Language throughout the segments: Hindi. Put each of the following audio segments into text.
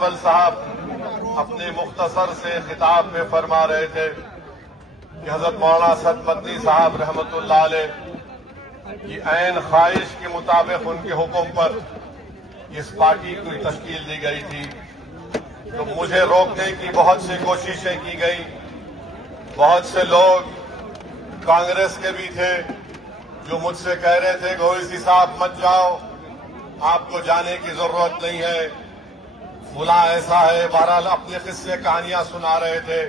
अजमल साहब अपने मुख्तसर से खिताब में फरमा रहे थे कि हजरत मौलाना सद मदनी साहब रहमतुल्लाह अलैह की ऐन ख्वाहिश के मुताबिक उनके हुक्म पर इस पार्टी की तश्कील दी गई थी। तो मुझे रोकने की बहुत सी कोशिशें की गई। बहुत से लोग कांग्रेस के भी थे जो मुझसे कह रहे थे कि ओवैसी साहब मत जाओ, आपको जाने की जरूरत नहीं है, फुला ऐसा है। बहरहाल अपने किस्से कहानियां सुना रहे थे।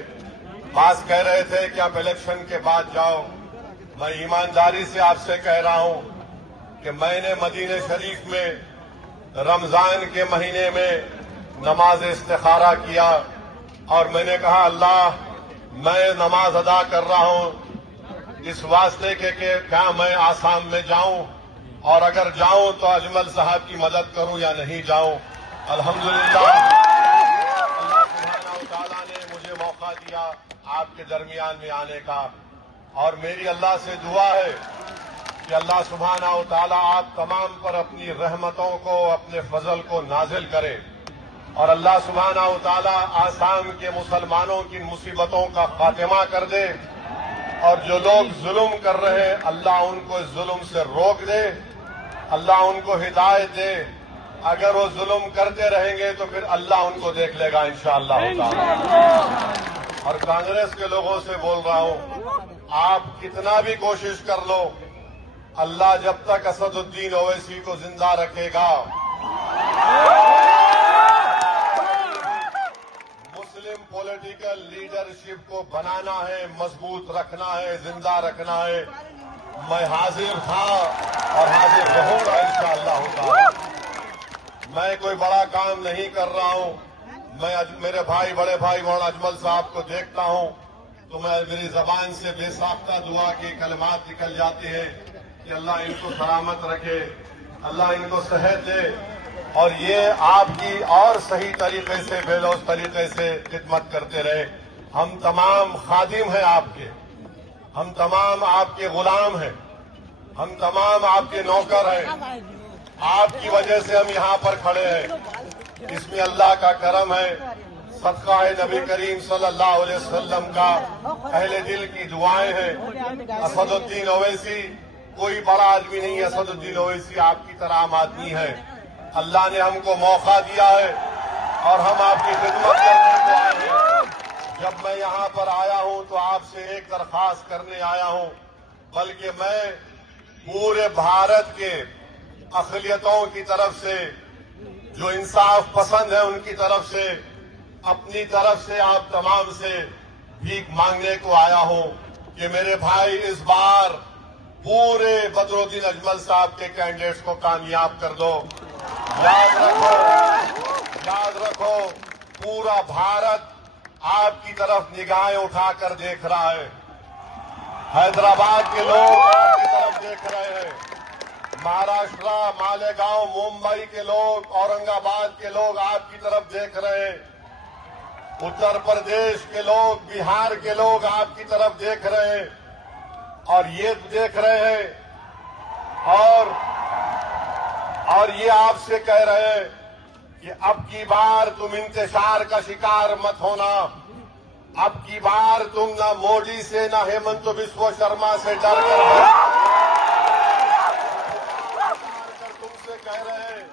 बात कह रहे थे कि आप इलेक्शन के बाद जाओ। मैं ईमानदारी से आपसे कह रहा हूं कि मैंने मदीने शरीफ में रमजान के महीने में नमाज इस्तिखारा किया और मैंने कहा अल्लाह, मैं नमाज अदा कर रहा हूं इस वास्ते के क्या मैं आसाम में जाऊं और अगर जाऊं तो अजमल साहब की मदद करूं या नहीं जाऊं। अल्हम्दुलिल्लाह अल्लाह सुब्हानहू तआला ने मुझे मौका दिया आपके दरमियान में आने का और मेरी अल्लाह से दुआ है कि अल्लाह सुब्हानहू तआला आप तमाम पर अपनी रहमतों को, अपने फजल को नाजिल करे और अल्लाह सुब्हानहू तआला आसाम के मुसलमानों की मुसीबतों का खात्मा कर दे और जो लोग जुल्म कर रहे हैं अल्लाह उनको इस जुल्म से रोक दे, अल्लाह उनको हिदायत दे। अगर वो जुल्म करते रहेंगे तो फिर अल्लाह उनको देख लेगा इंशाअल्लाह ताला। और कांग्रेस के लोगों से बोल रहा हूं, आप कितना भी कोशिश कर लो, अल्लाह जब तक असदुद्दीन ओवैसी को जिंदा रखेगा, मुस्लिम पॉलिटिकल लीडरशिप को बनाना है, मजबूत रखना है, जिंदा रखना है। मैं हाजिर था और हाजिर रहूंगा इंशाअल्लाह ताला। मैं कोई बड़ा काम नहीं कर रहा हूं। मैं मेरे भाई, बड़े भाई मौलाना अजमल साहब को देखता हूं तो मेरी जबान से बेसाख्ता दुआ के कलमात निकल जाते हैं कि अल्लाह इनको सलामत रखे, अल्लाह इनको सेहत दे और ये आपकी और सही तरीके से, बेलौस तरीके से खिदमत करते रहे। हम तमाम खादिम हैं आपके, हम तमाम आपके गुलाम हैं, हम तमाम आपके नौकर हैं। आपकी वजह से हम यहाँ पर खड़े हैं। इसमें अल्लाह का करम है, सदका है नबी करीम सल्लल्लाहु अलैहि वसल्लम का, अहले दिल की दुआएं हैं। असदुद्दीन ओवैसी कोई बड़ा आदमी नहीं है, असदुद्दीन ओवैसी आपकी तरह आम आदमी है। अल्लाह ने हमको मौका दिया है और हम आपकी खिदमत करने को आए हैं। जब मैं यहाँ पर आया हूँ तो आपसे एक दरख्वास्त करने आया हूँ, बल्कि मैं पूरे भारत के अक़लियतों की तरफ से, जो इंसाफ पसंद है उनकी तरफ से, अपनी तरफ से आप तमाम से भीख मांगने को आया हूं कि मेरे भाई इस बार पूरे बदरुद्दीन अजमल साहब के कैंडिडेट्स को कामयाब कर दो। याद रखो पूरा भारत आपकी तरफ निगाहें उठाकर देख रहा है। हैदराबाद के लोग आपकी तरफ देख रहे हैं, महाराष्ट्र, मालेगांव, मुंबई के लोग, औरंगाबाद के लोग आपकी तरफ देख रहे हैं, उत्तर प्रदेश के लोग, बिहार के लोग आपकी तरफ देख रहे हैं और ये देख रहे हैं और ये आपसे कह रहे हैं कि अब की बार तुम इंतशार का शिकार मत होना। अब की बार तुम ना मोदी से, ना हेमंत बिस्वा शर्मा से डर कर तुमसे कह रहे हैं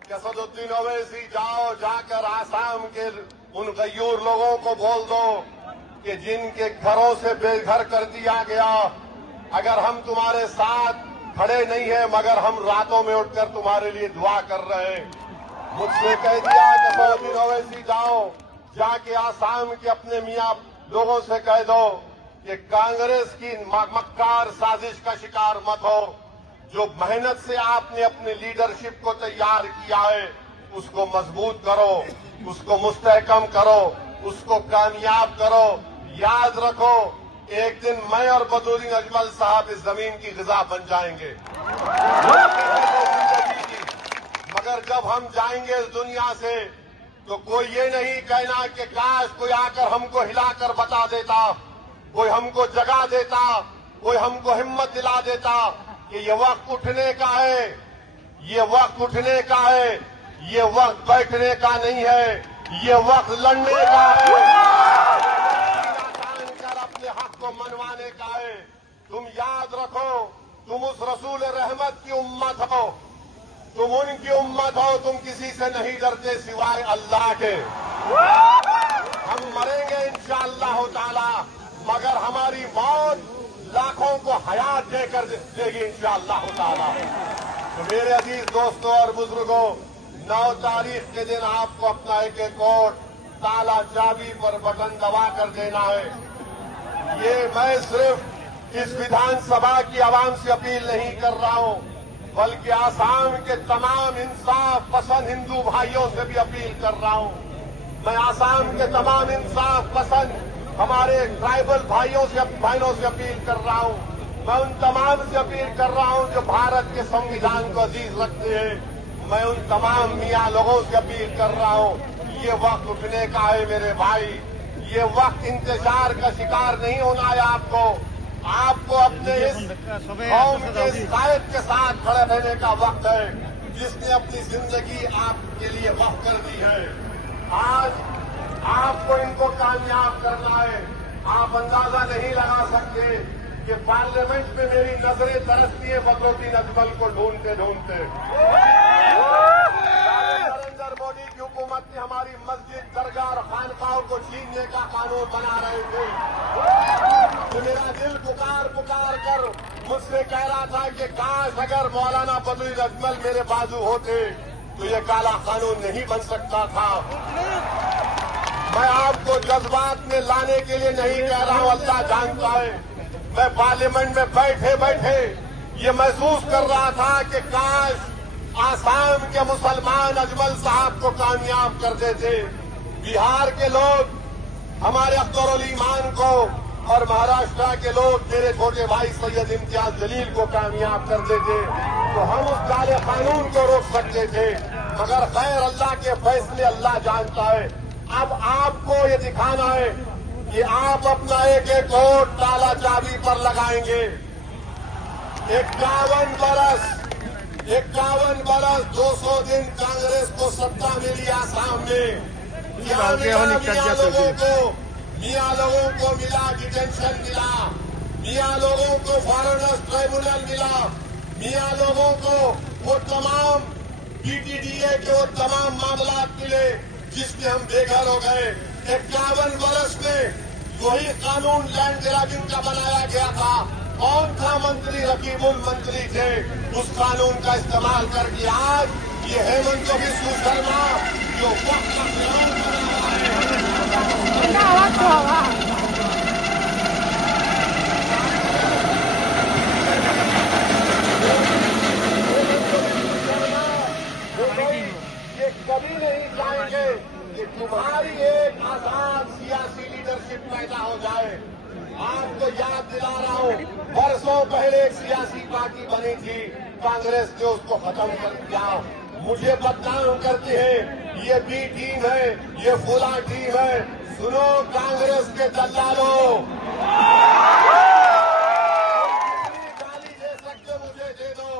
कि असदुद्दीन ओवैसी जाओ, जाकर आसाम के उन गयूर लोगों को बोल दो कि जिनके घरों से बेघर कर दिया गया, अगर हम तुम्हारे साथ खड़े नहीं हैं मगर हम रातों में उठकर तुम्हारे लिए दुआ कर रहे हैं। मुझसे कह दिया कि असदुद्दीन ओवैसी जाओ, जाके आसाम के अपने मियां लोगों से कह दो कि कांग्रेस की मक्कार साजिश का शिकार मत हो। जो मेहनत से आपने अपनी लीडरशिप को तैयार किया है उसको मजबूत करो, उसको मुस्तहकम करो, उसको कामयाब करो। याद रखो एक दिन मैं और बदरुद्दीन अजमल साहब इस जमीन की ग़िज़ा बन जाएंगे। मगर जब हम जाएंगे इस दुनिया से तो कोई ये नहीं कहना कि काश कोई आकर हमको हिलाकर बता देता, कोई हमको जगा देता, कोई हमको हिम्मत दिला देता कि ये वक्त उठने का है, ये वक्त उठने का है, ये वक्त बैठने का नहीं है। ये वक्त लड़ने का है, कर अपने हक को मनवाने का है। तुम याद रखो, तुम उस रसूल रहमत की उम्मत हो, तुम उनकी उम्मत हो, तुम किसी से नहीं डरते सिवाय अल्लाह के। हम मरेंगे इंशाअल्लाह ताला, मगर हमारी मौत लाखों को हयात देकर देगी इंशाअल्लाह ताला। तो मेरे अजीज दोस्तों और बुजुर्गों, 9 तारीख के दिन आपको अपना एक एक वोट ताला चाबी पर बटन दबा कर देना है। ये मैं सिर्फ इस विधानसभा की आवाम से अपील नहीं कर रहा हूं, बल्कि आसाम के तमाम इंसाफ पसंद हिंदू भाइयों से भी अपील कर रहा हूं। मैं आसाम के तमाम इंसाफ पसंद हमारे ट्राइबल भाइयों से बहनों से अपील कर रहा हूं। मैं उन तमाम से अपील कर रहा हूं जो भारत के संविधान को अजीज रखते हैं। मैं उन तमाम मियां लोगों से अपील कर रहा हूं, ये वक्त उठने का है मेरे भाई। ये वक्त इंतजार का शिकार नहीं होना है आपको अपने इस कौम के कायद के साथ खड़े रहने का वक्त है, जिसने अपनी जिंदगी आपके लिए वक्त कर दी है। आज आपको इनको कामयाब करना है। आप अंदाजा नहीं लगा सकते कि पार्लियामेंट में मेरी नजरें तरसती है फखरुद्दीन अजमल को ढूंढते ढूंढते। नरेंद्र मोदी की हुकूमत ने हमारी मस्जिद, दरगाह और खानकाहों को छीनने का कानून बना रहे थे। तो मेरा दिल पुकार पुकार कर मुझसे कह रहा था कि काश अगर मौलाना फखरुद्दीन अजमल मेरे बाजू होते तो ये काला कानून नहीं बन सकता था। मैं आपको जज्बात में लाने के लिए नहीं कह रहा हूं, अल्लाह जानता है। मैं पार्लियामेंट में बैठे बैठे ये महसूस कर रहा था कि काश आसाम के मुसलमान अजमल साहब को कामयाब कर देते, बिहार के लोग हमारे अख्तर ईमान को और महाराष्ट्र के लोग मेरे छोटे भाई सैयद इम्तियाज जलील को कामयाब कर देते तो हम उस काले कानून को रोक सकते थे। मगर खैर, अल्लाह के फैसले अल्लाह जानता है। अब आपको ये दिखाना है कि आप अपना एक एक वोट ताला चाबी पर लगाएंगे। 51 बरस 200 दिन कांग्रेस को सत्ता मिली आसाम में। मियां लोगों को मिला डिटेंशन मिला, मियां लोगों को फॉरेनर्स ट्राइब्यूनल मिला, मियां लोगों को वो तमाम पीटीडीए के वो तमाम मामला मिले जिसमें हम बेघर हो गए। 51 बरस में वही कानून लैंड ग्रैबिंग का बनाया गया था। कौन था मंत्री? रकीबुल मंत्री थे। उस कानून का इस्तेमाल करके आज ये हेमंत बिस्व शर्मा जो वक्त का कानून ये कभी नहीं चाहेंगे कि तुम्हारी एक आजाद सियासी लीडरशिप पैदा हो जाए। आपको याद दिला रहा हूं, वर्षों पहले एक सियासी पार्टी बनी थी, कांग्रेस ने उसको खत्म कर दिया। मुझे बदनाम करते हैं, ये बी टीम है, ये फुला टीम है। सुनो कांग्रेस के दलालों, गाली दे सकते मुझे दे दो।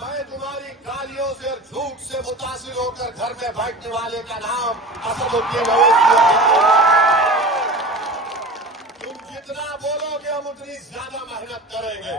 मैं तुम्हारी गालियों से और झूठ से मुतासिर होकर घर में बैठने वाले का नाम असदुद्दीन ओवैसी। तुम जितना बोलोगे हम उतनी ज्यादा मेहनत करेंगे।